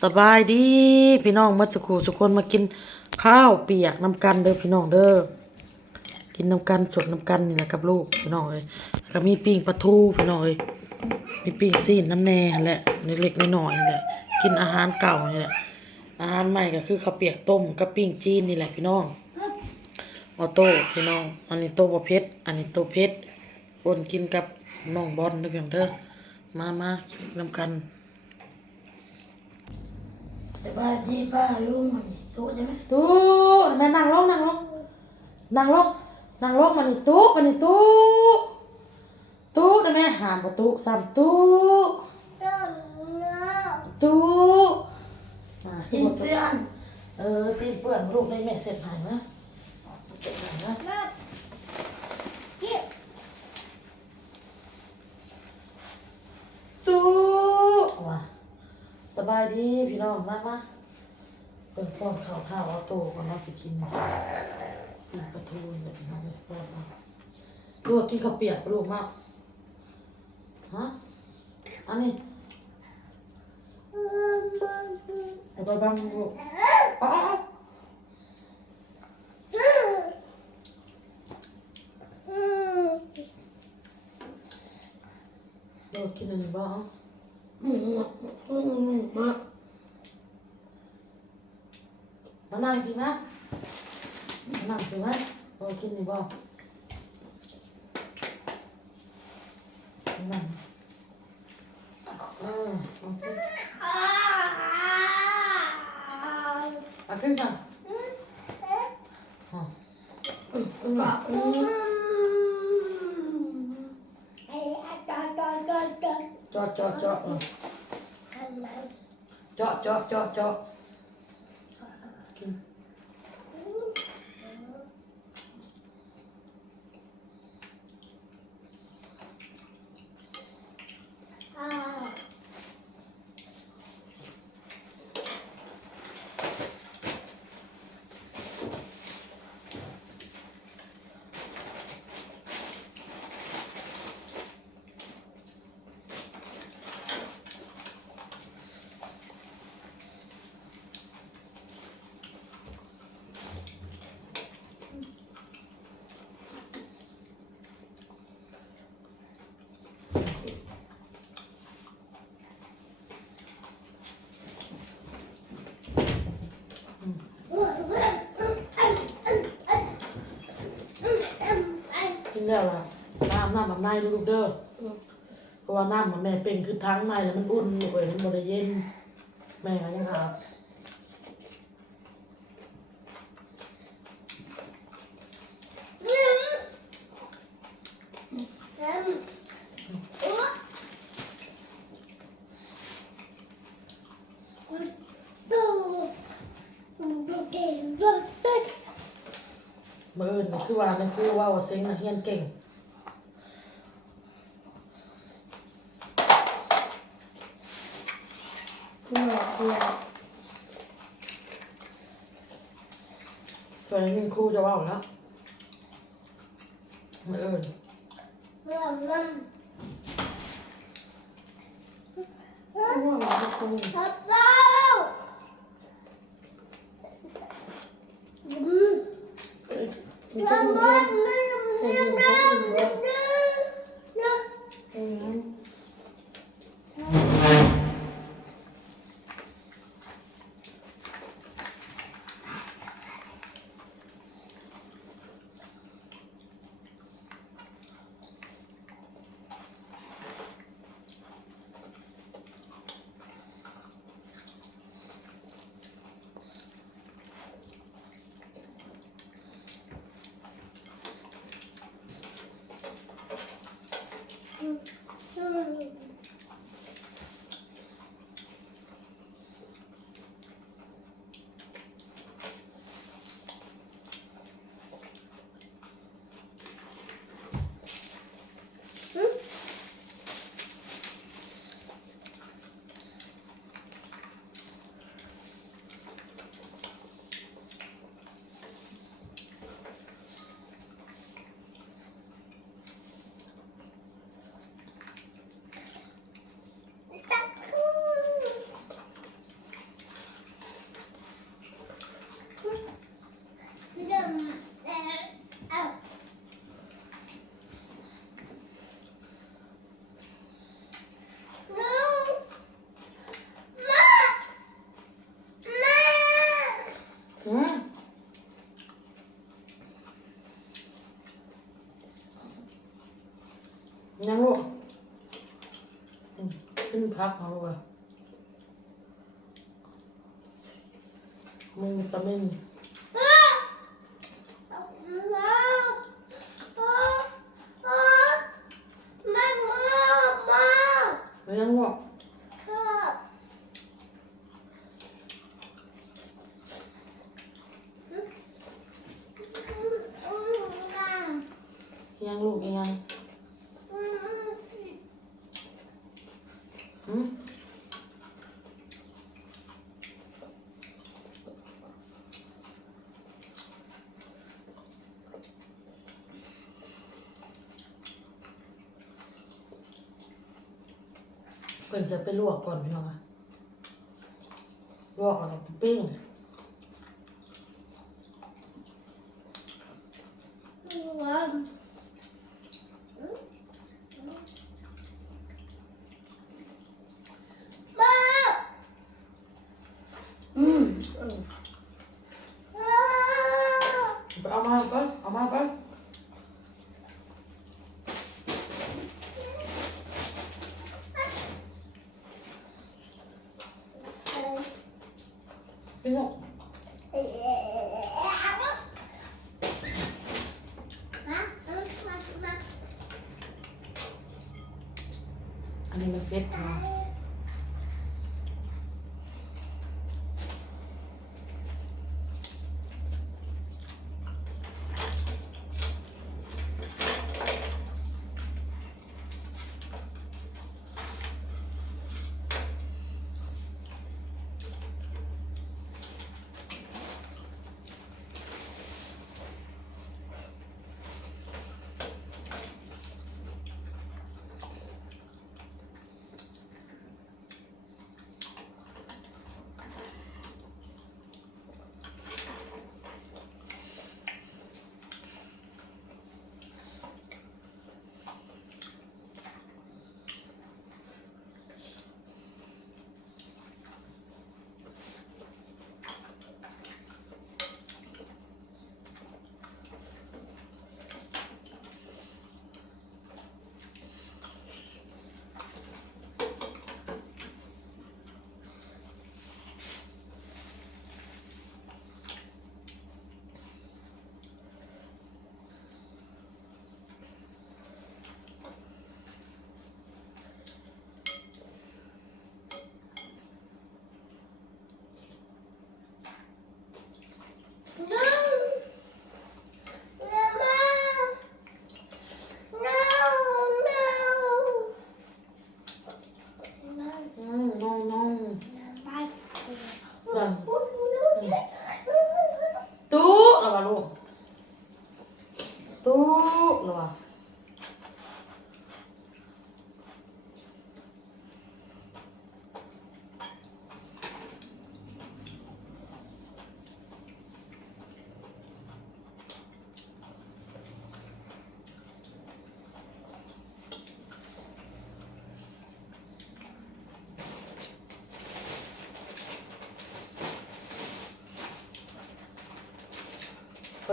สบายดีพี่น้องมาสักครู่สุกคนมากินข้าวเปียกน้ำกันเด้อพี่น้องเด้อกินน้ำกันสดน้ำกันนี่แหละกับลูกพี่น้องเลยก็มีปิ้งปลาทูพี่น้องเลยมีปิ้งซีนน้ำแหน่แหละในเล็กๆน้อยนี่แหละกินอาหารเก่านี่แหละอาหารใหม่ก็คือข้าวเปียกต้มกับปิ้งจีนนี่แหละพี่น้องออโต้พี่น้องอันนี้โต้บะเพ็ดอันนี้โต้เพ็ดปนกินกับน้องบอลเด้อพี่น้องเด้อมามากินน้ำกัน แต่บ้านที่ป้ายุ่งมันตู้ใช่ไหมตู้แม่นั่งลงนั่งลงนั่งลงนั่งลงมานี่ตู้มานี่ตู้ตู้นะแม่หามประตูสามตู้ตู้อ่ากินเพื่อนเออตีนเปื่อนลูกได้แม่เสร็จหายนะเสร็จหายนะตู้ว่ะส บายดีพี่น้องมามาเปิดป้อนข้าวข้าวเอาโตก่อนมาสิกินกินปลาทูเนี่ยพี่น้องเลยป้อนมาลูกกินข้าวเปียกปลูกมากฮะอันนี้ไอ้บ้าบ้างลูกอ๋ออ๋อลูกกินอันนี้บ้าง อืมอืมอืมมามานั่งกินนะมานั่งกินไหมโอ้ยกินนี่บ่นั่งเออเอาขึ้นเอาขึ้นค่ะอ๋อป้าอืมเจาะเจาะเจาะเออเจาะเจาะเจาะเจาะกิน กิน แล้วล่ะน้ำน้ำแบบในลูกเด้อเพราะว่าน้ำมันแม่เป็นคือทั้งในแล้วมันอุ่นเว้ยมันบริเย็นแม่ก็ยังครับ มื่ออื่นนี่ คือว่านั่นคือว่าว่าเซ็งนักเรียนเก่งเพื่อนเพื่อนส่วนนี้ครูจะว่าแล้วมื่ออื่นเพื่อนนั่นว่ามันจะคงอืม มีเจ้าหน้าที่ อืม ม อืม ยังลูกขึ้นพักเอาลูกอะมึงตะมินไม่ยังลูกยังลูกยังอืม เพิ่นจะไปลวกก่อนพี่น้องอะลวกแล้วก็ปิ้ง อืม ไปเอามาไปเอามาไป พี่น้องอัน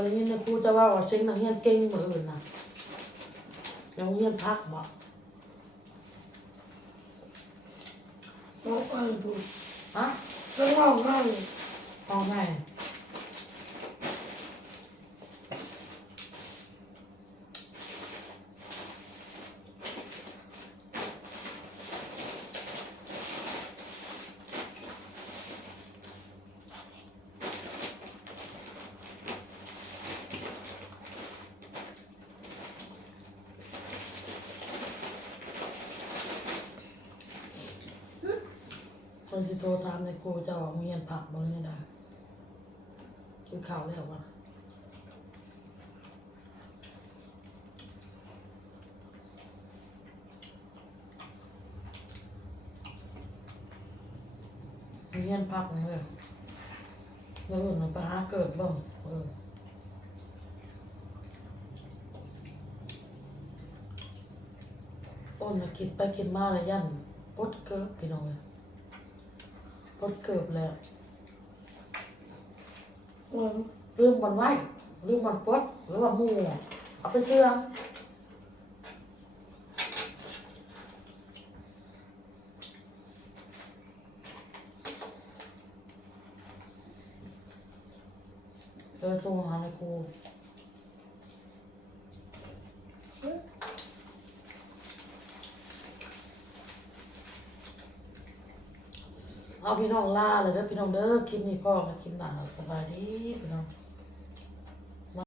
คนนี้นะครูจะว่าว่าเช็งนักเรียนเก่งเหมือนอื่นนะนักเรียนพักบ่บอกว่าดูฮะก็ร้องไห้พ่อแม่คน ที่โทรถามในครูจะว่าโรงเรียนผักบ่นี่ยได้กินข้าวแล้ววะโรงเรียนผักนี่เลยแล้วอื่นมันไปหาเกิดบ้างเอออ้นคิดไปคิดมาแล้วยันปดเกิบพี่น้องเลย ปดเกิบแล้วเหมือนลืมมันไว้ลืมมันปลดหรือว่าหมูเอาไปเชื่องเจอตัวหาในครู เอาพี่น้องล่าเลยเด้อพี่น้องเด้อคลิปนี้พ่อมาคลิปหนาสบายดีพี่น้อง